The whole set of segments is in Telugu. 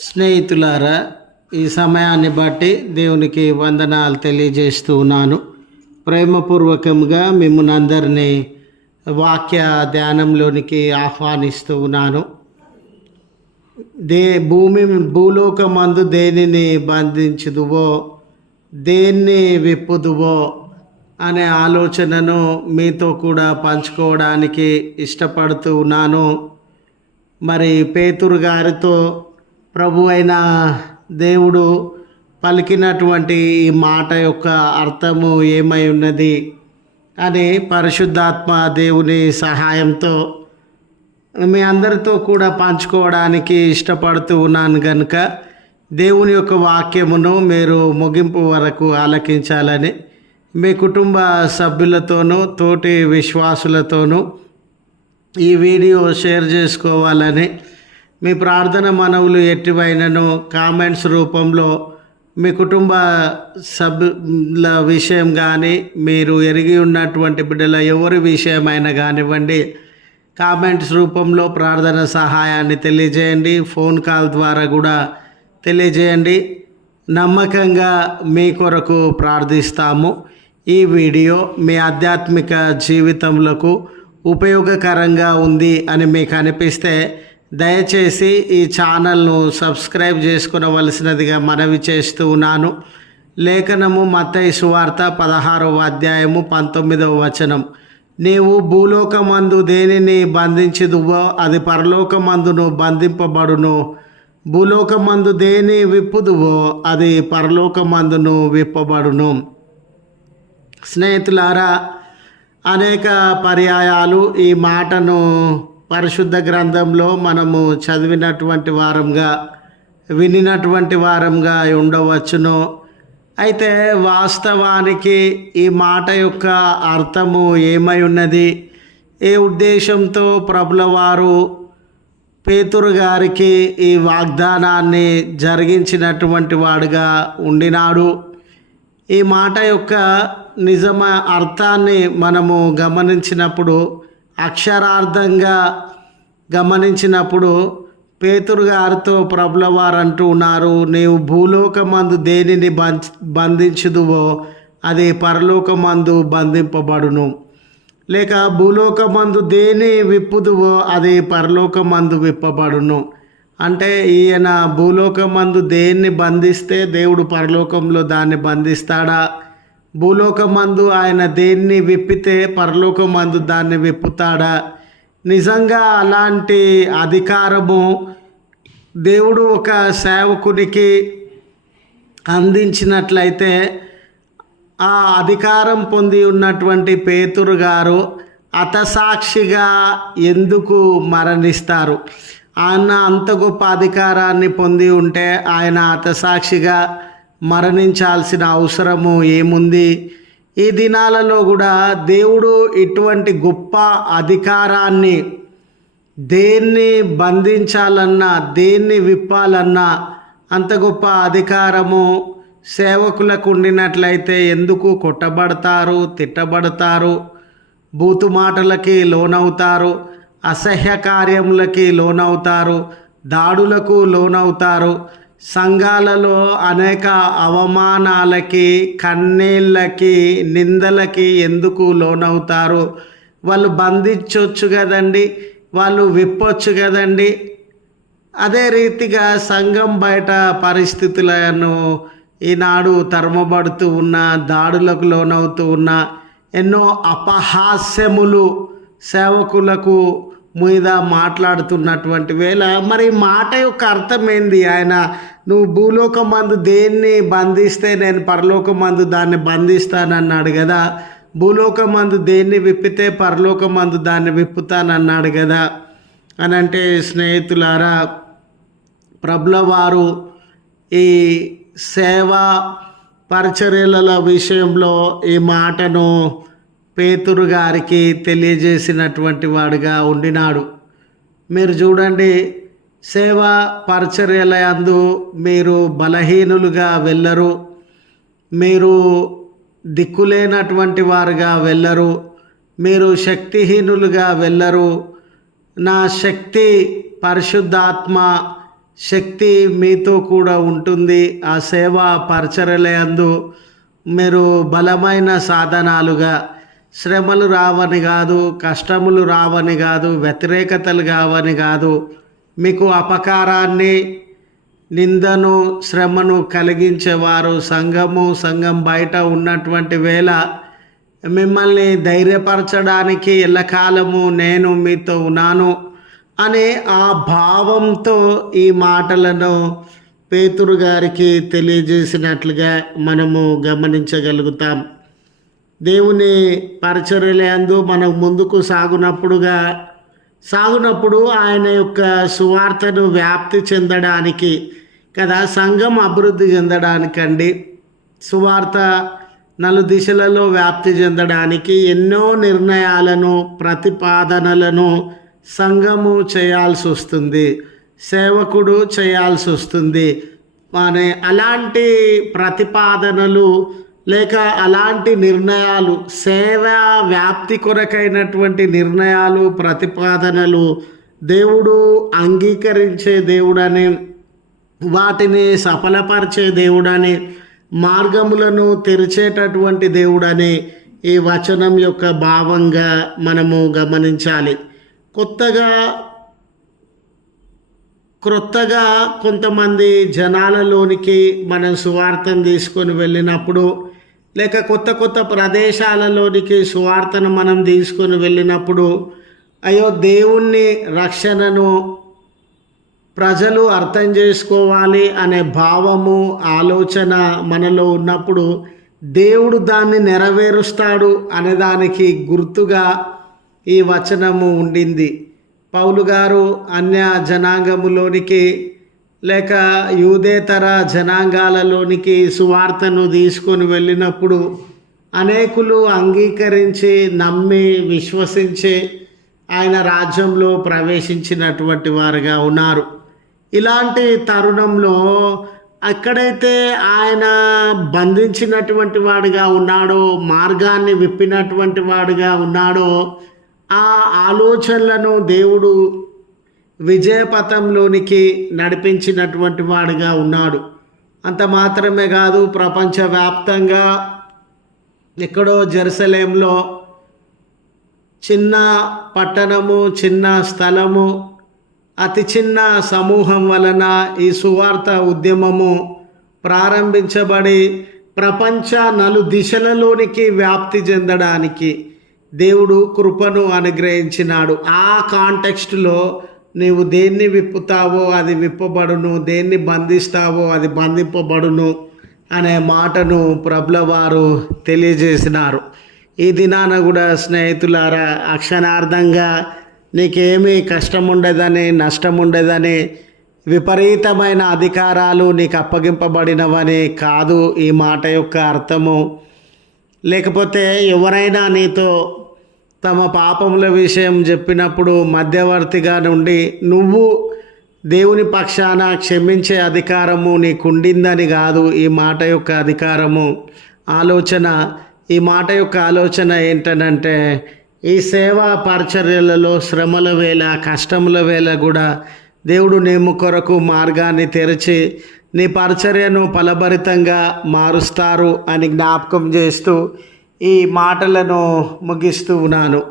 స్నేహితులారా ఈ సమయాన్ని బట్టి దేవునికి వందనాలు తెలియజేస్తూ ఉన్నాను. ప్రేమపూర్వకంగా మిమ్మల్ని అందరినీ వాక్య ధ్యానంలోనికి ఆహ్వానిస్తూ ఉన్నాను. దే భూమి భూలోకమందు దేనిని బంధించుదువో దేన్ని విప్పుదువో అనే ఆలోచనను మీతో కూడా పంచుకోవడానికి ఇష్టపడుతూ ఉన్నాను. మరి పేతురు గారితో ప్రభు అయిన దేవుడు పలికినటువంటి ఈ మాట యొక్క అర్థము ఏమై ఉన్నది అని పరిశుద్ధాత్మ దేవుని సహాయంతో మీ అందరితో కూడా పంచుకోవడానికి ఇష్టపడుతూ ఉన్నాను కనుక దేవుని యొక్క వాక్యమును మీరు ముగింపు వరకు ఆలకించాలని మీ కుటుంబ సభ్యులతోనూ తోటి విశ్వాసులతోనూ ఈ వీడియో షేర్ చేసుకోవాలని మీ ప్రార్థన మనవులు ఎట్టివైనను కామెంట్స్ రూపంలో మీ కుటుంబ సభ్యుల విషయం కానీ మీరు ఎరిగి ఉన్నటువంటి బిడ్డల ఎవరి విషయమైనా కానివ్వండి కామెంట్స్ రూపంలో ప్రార్థన సహాయాన్ని తెలియజేయండి ఫోన్ కాల్ ద్వారా కూడా తెలియజేయండి. నమ్మకంగా మీ కొరకు ప్రార్థిస్తాము. ఈ వీడియో మీ ఆధ్యాత్మిక జీవితంలో ఉపయోగకరంగా ఉంది అని మీకు అనిపిస్తే దయచేసి ఈ ఛానల్ను సబ్స్క్రైబ్ చేసుకునవలసినదిగా మనవి చేస్తూ ఉన్నాను. లేఖనము మతయి సువార్త పదహారవ అధ్యాయము పంతొమ్మిదవ వచనం. నీవు భూలోకమందు దేనిని బంధించదువో అది పరలోకమందును బంధింపబడును. భూలోకమందు దేని విప్పుదువో అది పరలోకమందును విప్పబడును. స్నేహితులారా అనేక పర్యాయాలు ఈ మాటను పరిశుద్ధ గ్రంథంలో మనము చదివినటువంటి వారంగా వినినటువంటి వారంగా ఉండవచ్చును. అయితే వాస్తవానికి ఈ మాట యొక్క అర్థము ఏమై ఉన్నది? ఏ ఉద్దేశంతో ప్రభుల వారు పేతురు గారికి ఈ వాగ్దానాన్ని జరిగించినటువంటి వాడుగా ఉండినాడు? ఈ మాట యొక్క నిజమ అర్థాన్ని మనము గమనించినప్పుడు అక్షరార్థంగా గమనించినప్పుడు పేతురు గారితో ప్రభులవారు అంటూ ఉన్నారు నీవు భూలోకమందు దేనిని బంచ్ బంధించుదువో అది పరలోకమందు బంధింపబడును. లేక భూలోకమందు దేని విప్పుదువో అది పరలోకమందు విప్పబడును. అంటే ఈయన భూలోకమందు దేన్ని బంధిస్తే దేవుడు పరలోకంలో దాన్ని బంధిస్తాడా? భూలోకమందు ఆయన దేన్ని విప్పితే పరలోకమందు దాన్ని విప్పుతాడా? నిజంగా అలాంటి అధికారము దేవుడు ఒక సేవకునికి అందించినట్లయితే ఆ అధికారం పొంది ఉన్నటువంటి పేతురు గారు అతసాక్షిగా ఎందుకు మరణిస్తారు? ఆయన అంత గొప్ప అధికారాన్ని పొంది ఉంటే ఆయన అతసాక్షిగా మరణించాల్సిన అవసరము ఏముంది? ఈ దినాలలో కూడా దేవుడు ఇటువంటి గొప్ప అధికారాన్ని దేన్ని బంధించాలన్నా దేన్ని విప్పాలన్నా అంత గొప్ప అధికారము సేవకులకు ఉండినట్లయితే ఎందుకు కొట్టబడతారు తిట్టబడతారు? బూతు మాటలకి లోనవుతారు అసహ్య కార్యములకి లోనవుతారు దాడులకు లోనవుతారు సంఘాలలో అనేక అవమానాలకి కన్నీళ్ళకి నిందలకి ఎందుకు లోనవుతారు? వాళ్ళు బంధించవచ్చు కదండి వాళ్ళు విప్పొచ్చు కదండి. అదే రీతిగా సంఘం బయట పరిస్థితులను ఈనాడు తరమబడుతూ ఉన్న దాడులకు లోనవుతూ ఉన్న ఎన్నో అపహాస్యములు సేవకులకు మీద మాట్లాడుతున్నటువంటి వేళ మరి మాట యొక్క అర్థం ఏంది ఆయన నువ్వు భూలోకమందు దేన్ని బంధిస్తే నేను పరలోకమందు దాన్ని బంధిస్తానన్నాడు కదా. భూలోకమందు దేన్ని విప్పితే పరలోకమందు దాన్ని విప్పుతానన్నాడు కదా. అని అంటే స్నేహితులారా ప్రభుల వారు ఈ సేవా పరిచర్యల విషయంలో ఈ మాటను పేతురు గారికి తెలియజేసినటువంటి వాడుగా ఉండినాడు. మీరు చూడండి సేవా పరిచర్యల యందు మీరు బలహీనులుగా వెళ్ళరు. మీరు దిక్కులేనటువంటి వారుగా వెళ్ళరు. మీరు శక్తిహీనులుగా వెళ్ళరు. నా శక్తి పరిశుద్ధాత్మ శక్తి మీతో కూడా ఉంటుంది. ఆ సేవా పరిచర్యలందు మీరు బలమైన సాధనాలుగా శ్రమలు రావని కాదు కష్టములు రావని కాదు వ్యతిరేకతలు కావని కాదు. మీకు అపకారాన్ని నిందను శ్రమను కలిగించేవారు సంఘము సంఘం బయట ఉన్నటువంటి వేళ మిమ్మల్ని ధైర్యపరచడానికి ఎల్లకాలము నేను మీతో ఉన్నాను అనే ఆ భావంతో ఈ మాటలను పేతురు గారికి తెలియజేసినట్లుగా మనము గమనించగలుగుతాం. దేవుని పరిచర్యలందు మనం ముందుకు సాగునప్పుడుగా సాగునప్పుడు ఆయన యొక్క సువార్తను వ్యాప్తి చెందడానికి కదా సంఘం అభివృద్ధి చెందడానికండి. సువార్త నలు దిశలలో వ్యాప్తి చెందడానికి ఎన్నో నిర్ణయాలను ప్రతిపాదనలను సంఘము చేయాల్సి వస్తుంది సేవకుడు చేయాల్సి వస్తుంది అనే అలాంటి ప్రతిపాదనలు లేక అలాంటి నిర్ణయాలు సేవా వ్యాప్తి కొరకైనటువంటి నిర్ణయాలు ప్రతిపాదనలు దేవుడు అంగీకరించే దేవుడని వాటిని సఫలపరిచే దేవుడని మార్గములను తెరిచేటటువంటి దేవుడని ఈ వచనం యొక్క భావంగా మనము గమనించాలి. కొత్తగా క్రొత్తగా కొంతమంది జనాలలోనికి మనం సువార్థం తీసుకొని వెళ్ళినప్పుడు లేక కొత్త కొత్త ప్రదేశాలలోనికి సువార్తను మనం తీసుకొని వెళ్ళినప్పుడు అయ్యో దేవుణ్ణి రక్షణను ప్రజలు అర్థం చేసుకోవాలి అనే భావము ఆలోచన మనలో ఉన్నప్పుడు దేవుడు దాన్ని నెరవేరుస్తాడు అనే దానికి గుర్తుగా ఈ వచనము ఉండింది. పౌలు గారు అన్య జనాంగములోనికి లేక యూదేతర జనాంగాలలోనికి సువార్తను తీసుకొని వెళ్ళినప్పుడు అనేకులు అంగీకరించి నమ్మి విశ్వసించి ఆయన రాజ్యంలో ప్రవేశించినటువంటి వారుగా ఉన్నారు. ఇలాంటి తరుణంలో ఎక్కడైతే ఆయన బంధించినటువంటి వాడుగా ఉన్నాడో మార్గాన్ని విప్పినటువంటి వాడుగా ఉన్నాడో ఆ ఆలోచనలను దేవుడు విజయపథంలోనికి నడిపించినటువంటి వాడుగా ఉన్నాడు. అంత మాత్రమే కాదు ప్రపంచవ్యాప్తంగా ఎక్కడో జెరూసలేంలో చిన్న పట్టణము చిన్న స్థలము అతి చిన్న సమూహం వలన ఈ సువార్త ఉద్యమము ప్రారంభించబడి ప్రపంచ నలు దిశలలోనికి వ్యాప్తి చెందడానికి దేవుడు కృపను అనుగ్రహించినాడు. ఆ కాంటెక్స్ట్లో నీవు దేన్ని విప్పుతావో అది విప్పబడును దేన్ని బంధిస్తావో అది బంధింపబడును అనే మాటను ప్రభుల వారు తెలియజేసినారు. ఈ దినాన కూడా స్నేహితులారా అక్షరార్థంగా నీకేమీ కష్టం ఉండదని నష్టం ఉండదని విపరీతమైన అధికారాలు నీకు అప్పగింపబడినవని కాదు ఈ మాట యొక్క అర్థము. లేకపోతే ఎవరైనా నీతో తమ పాపముల విషయం చెప్పినప్పుడు మధ్యవర్తిగా నుండి నువ్వు దేవుని పక్షాన క్షమించే అధికారము నీకుండిందని కాదు ఈ మాట యొక్క అధికారము. ఆలోచన ఈ మాట యొక్క ఆలోచన ఏంటనంటే ఈ సేవా పరిచర్యలలో శ్రమల వేళ కష్టముల వేళ కూడా దేవుడు నేము కొరకు మార్గాన్ని తెరిచి నీ పరిచర్యను ఫలభరితంగా మారుస్తారు అని జ్ఞాపకం చేస్తూ ఈ మాటలను ముగిస్తూ ఉన్నాను.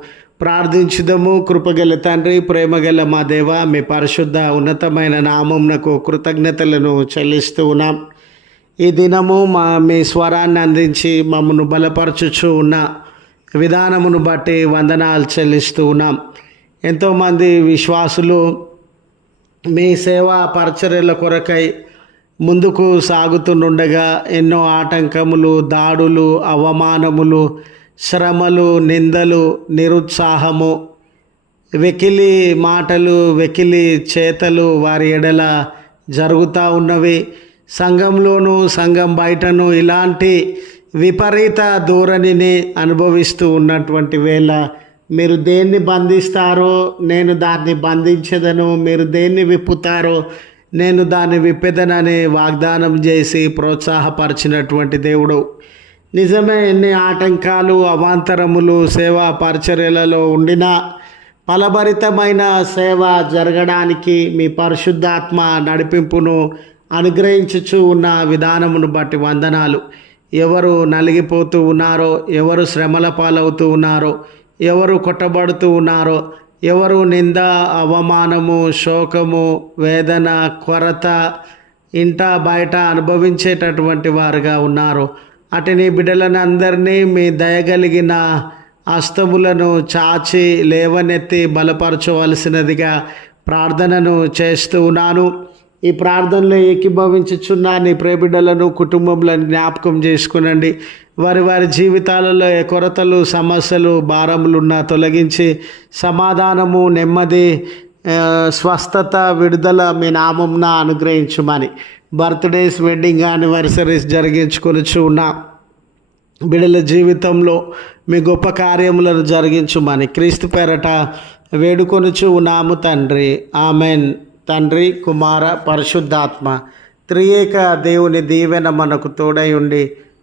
ప్రార్థించుదము కృపగల తండ్రి ప్రేమగల మా దేవ మీ పరిశుద్ధ ఉన్నతమైన నామంనకు కృతజ్ఞతలను చెల్లిస్తూ ఉన్నాం. ఈ దినము మా మీ స్వరాన్ని అందించి మమ్మను బలపరచుచు ఉన్న విధానమును బట్టి వందనాలు చెల్లిస్తూ ఉన్నాం. ఎంతోమంది విశ్వాసులు మీ సేవా పరిచర్యల కొరకై ముందుకు సాగుతుండగా ఎన్నో ఆటంకములు దాడులు అవమానములు శ్రమలు నిందలు నిరుత్సాహము. వెకిలి మాటలు వెకిలి చేతలు వారి ఎడల జరుగుతూ ఉన్నవి. సంఘంలోనూ సంఘం బయటను ఇలాంటి విపరీత ధోరణిని అనుభవిస్తూ ఉన్నటువంటి వేళ మీరు దేన్ని బంధిస్తారో నేను దాన్ని బంధించదను మీరు దేన్ని విప్పుతారో నేను దాన్ని విప్పెదనని వాగ్దానం చేసి ప్రోత్సాహపరిచినటువంటి దేవుడు. నిజమే ఎన్ని ఆటంకాలు అవాంతరములు సేవా పరిచర్యలలో ఉండినా ఫలభరితమైన సేవ జరగడానికి మీ పరిశుద్ధాత్మ నడిపింపును అనుగ్రహించుచు ఉన్న విధానమును బట్టి వందనాలు. ఎవరు నలిగిపోతూ ఉన్నారో ఎవరు శ్రమల పాలవుతూ ఉన్నారో ఎవరు కొట్టబడుతూ ఉన్నారో ఎవరు నింద అవమానము శోకము వేదన కొరత ఇంట బయట అనుభవించేటటువంటి వారుగా ఉన్నారు. అటుని బిడ్డలను అందరినీ మీ దయగలిగిన అస్తములను చాచి లేవనెత్తి బలపరచవలసినదిగా ప్రార్థనను చేస్తూ ఉన్నాను. ఈ ప్రార్థనలో ఏకీభవించుచున్న నీ ప్రేబిడ్డలను కుటుంబంలో జ్ఞాపకం చేసుకునండి. వారి వారి జీవితాలలో ఏ కొరతలు సమస్యలు భారములు ఉన్న తొలగించి సమాధానము నెమ్మది స్వస్థత విడుదల మీ నామంన అనుగ్రహించుమని. బర్త్డేస్ వెడ్డింగ్ యానివర్సరీస్ జరిగించుకొనిచు ఉన్నా బిడల జీవితంలో మీ గొప్ప కార్యములను జరిగించుమని క్రీస్తు పేరట వేడుకొనుచు ఉన్నాము తండ్రి. ఆమెన్. తండ్రి కుమార పరిశుద్ధాత్మ త్రియేక దేవుని దీవెన మనకు తోడై ఉండి